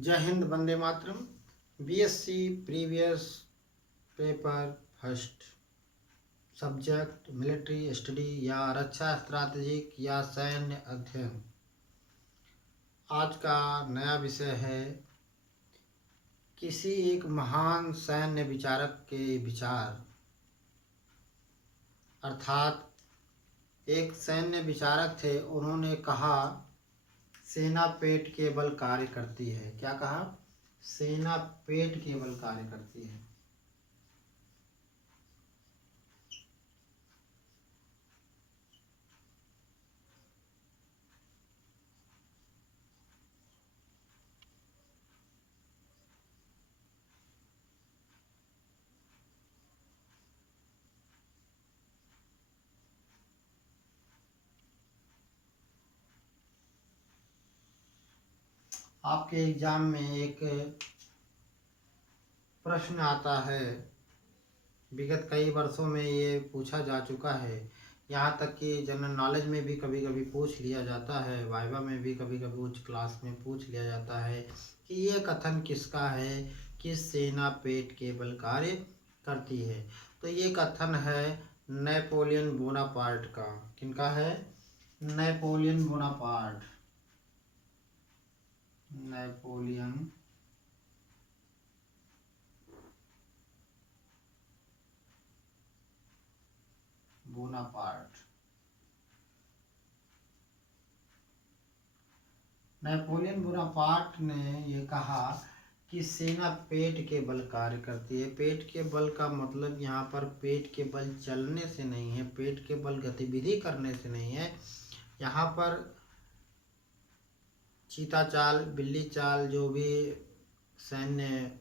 जय हिंद, वंदे मातरम। BSc previous paper first, subject military study या रक्षा स्ट्रैटेजिक या सैन्य अध्ययन। आज का नया विषय है किसी एक महान सैन्य विचारक के विचार। अर्थात एक सैन्य विचारक थे, उन्होंने कहा सेना पेट के बल कार्य करती है। क्या कहा? सेना पेट के बल कार्य करती है। आपके एग्जाम में एक प्रश्न आता है, विगत कई वर्षों में ये पूछा जा चुका है, यहाँ तक कि जनरल नॉलेज में भी कभी कभी पूछ लिया जाता है, वाइवा में भी कभी कभी उच्च क्लास में पूछ लिया जाता है कि ये कथन किसका है कि सेना पेट के बल कार्य करती है। तो ये कथन है नेपोलियन बोनापार्ट का। किनका है? Napoleon Bonaparte. Napoleon Bonaparte. Napoleon Bonaparte ने ये कहा कि सेना पेट के बल कार्य करती है। पेट के बल का मतलब यहाँ पर पेट के बल चलने से नहीं है, पेट के बल गतिविधि करने से नहीं है। यहाँ पर चीता चाल, बिल्ली चाल जो भी सैन्य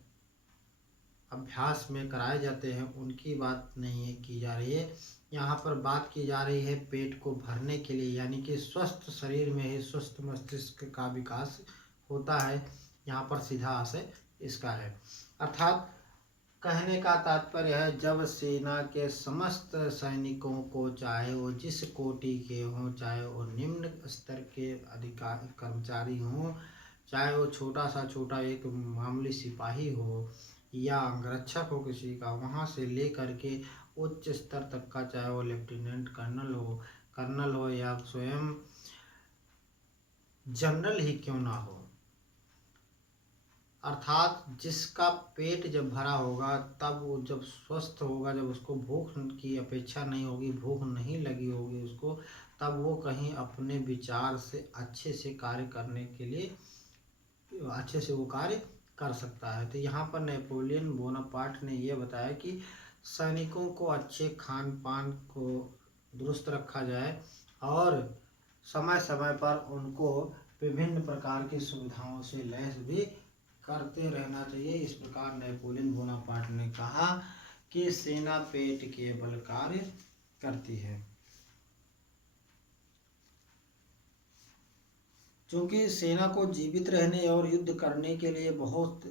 अभ्यास में कराए जाते हैं उनकी बात नहीं है की जा रही है। यहाँ पर बात की जा रही है पेट को भरने के लिए, यानी कि स्वस्थ शरीर में ही स्वस्थ मस्तिष्क का विकास होता है। यहाँ पर सीधा आशय इसका है। अर्थात कहने का तात्पर्य है, जब सेना के समस्त सैनिकों को, चाहे वो जिस कोटि के हों, चाहे वो निम्न स्तर के अधिकारी कर्मचारी हों, चाहे वो छोटा एक मामूली सिपाही हो या अंगरक्षक हो किसी का, वहाँ से ले करके उच्च स्तर तक का, चाहे वो लेफ्टिनेंट कर्नल हो या स्वयं जनरल ही क्यों ना हो, अर्थात जिसका पेट जब भरा होगा, तब वो जब स्वस्थ होगा, जब उसको भूख की अपेक्षा नहीं होगी, भूख नहीं लगी होगी उसको, तब वो कहीं अपने विचार से अच्छे से कार्य करने के लिए अच्छे से वो कार्य कर सकता है। तो यहाँ पर नेपोलियन बोनापार्ट ने यह बताया कि सैनिकों को अच्छे खान पान को दुरुस्त रखा जाए और समय समय पर उनको विभिन्न प्रकार की सुविधाओं से लैस भी करते रहना चाहिए। इस प्रकार नेपोलियन बोनापार्ट ने कहा कि सेना पेट के बल कार्य करती है। क्योंकि सेना को जीवित रहने और युद्ध करने के लिए बहुत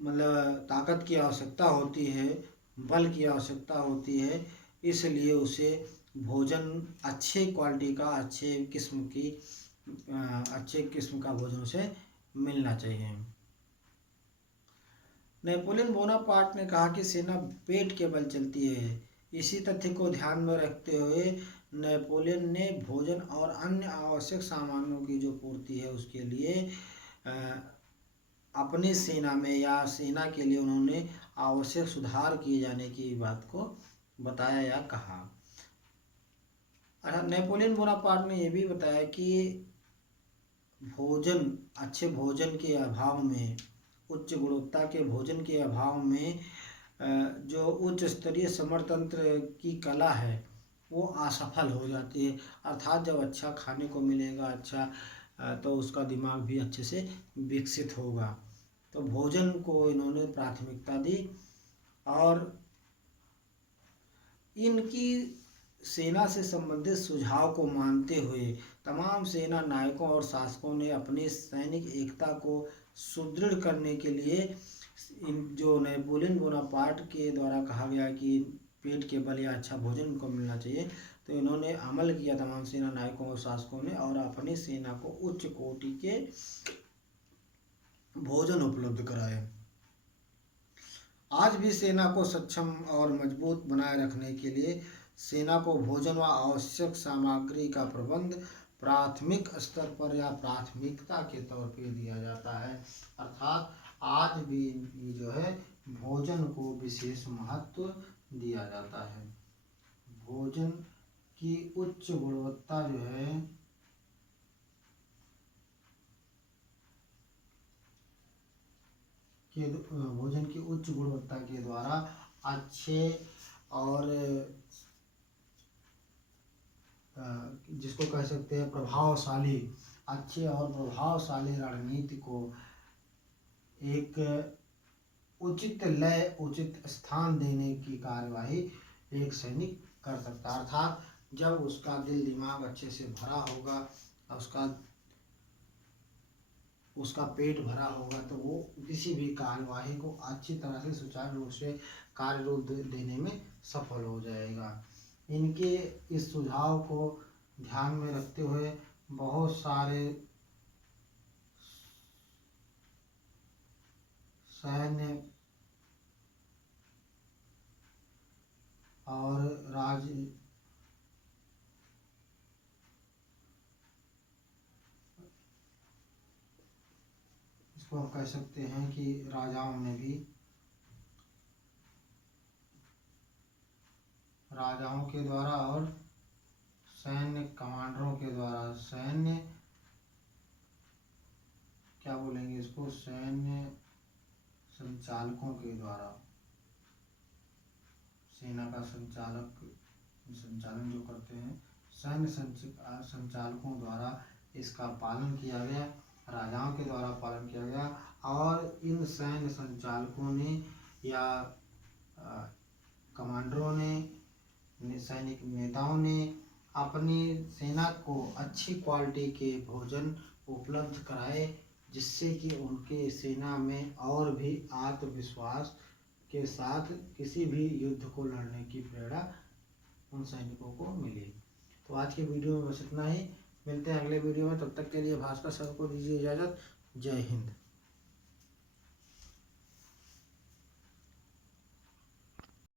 ताकत की आवश्यकता होती है, बल की आवश्यकता होती है, इसलिए उसे भोजन अच्छे क्वालिटी का, अच्छे किस्म का भोजन उसे मिलना चाहिए। नेपोलियन बोनापार्ट ने कहा कि सेना पेट के बल चलती है। इसी तथ्य को ध्यान में रखते हुए नेपोलियन ने भोजन और अन्य आवश्यक सामानों की जो पूर्ति है उसके लिए अपनी सेना में या सेना के लिए उन्होंने आवश्यक सुधार किए जाने की बात को बताया या कहा। नेपोलियन बोनापार्ट ने यह भी बताया कि अच्छे भोजन के अभाव में, उच्च गुणवत्ता के भोजन के अभाव में जो उच्च स्तरीय समरतंत्र की कला है वो असफल हो जाती है। अर्थात जब अच्छा खाने को मिलेगा, तो उसका दिमाग भी अच्छे से विकसित होगा। तो भोजन को इन्होंने प्राथमिकता दी और इनकी सेना से संबंधित सुझाव को मानते हुए तमाम सेना नायकों और शासकों ने अपनी सैनिक एकता को सुदृढ़ करने के लिए जो नेपोलियन बोनापार्ट के द्वारा कहा गया कि पेट के बल या अच्छा भोजन उनको मिलना चाहिए, तो इन्होंने अमल किया तमाम सेना नायकों और शासकों ने, और अपनी सेना को उच्च कोटि के भोजन उपलब्ध कराए। आज भी सेना को सक्षम और मजबूत बनाए रखने के लिए सेना को भोजन व आवश्यक सामग्री का प्रबंध प्राथमिक स्तर पर या प्राथमिकता के तौर पर दिया जाता है। अर्थात आज भी जो है भोजन को विशेष महत्व दिया जाता है। भोजन की उच्च गुणवत्ता जो है भोजन की उच्च गुणवत्ता के द्वारा अच्छे और जिसको कह सकते हैं प्रभावशाली, अच्छे और प्रभावशाली रणनीति को एक उचित लय उचित स्थान देने की कार्यवाही एक सैनिक कर सकता है। अर्थात जब उसका दिल दिमाग अच्छे से भरा होगा, उसका पेट भरा होगा, तो वो किसी भी कार्यवाही को अच्छी तरह से सुचारू रूप से कार्य रूप देने में सफल हो जाएगा। इनके इस सुझाव को ध्यान में रखते हुए बहुत सारे सैन्य और इसको हम कह सकते हैं कि राजाओं के द्वारा और सैन्य कमांडरों के द्वारा, सैन्य क्या बोलेंगे इसको, सैन्य संचालकों के द्वारा, सेना का संचालन जो करते हैं सैन्य संचालकों द्वारा इसका पालन किया गया, राजाओं के द्वारा पालन किया गया। और इन सैन्य संचालकों ने या कमांडरों ने, सैनिक नेताओं ने अपनी सेना को अच्छी क्वालिटी के भोजन उपलब्ध कराए, जिससे कि उनके सेना में और भी आत्मविश्वास के साथ किसी भी युद्ध को लड़ने की प्रेरणा उन सैनिकों को मिली। तो आज के वीडियो में बस इतना ही, मिलते हैं अगले वीडियो में, तब तक के लिए भास्कर सर को दीजिए इजाज़त। जय हिंद।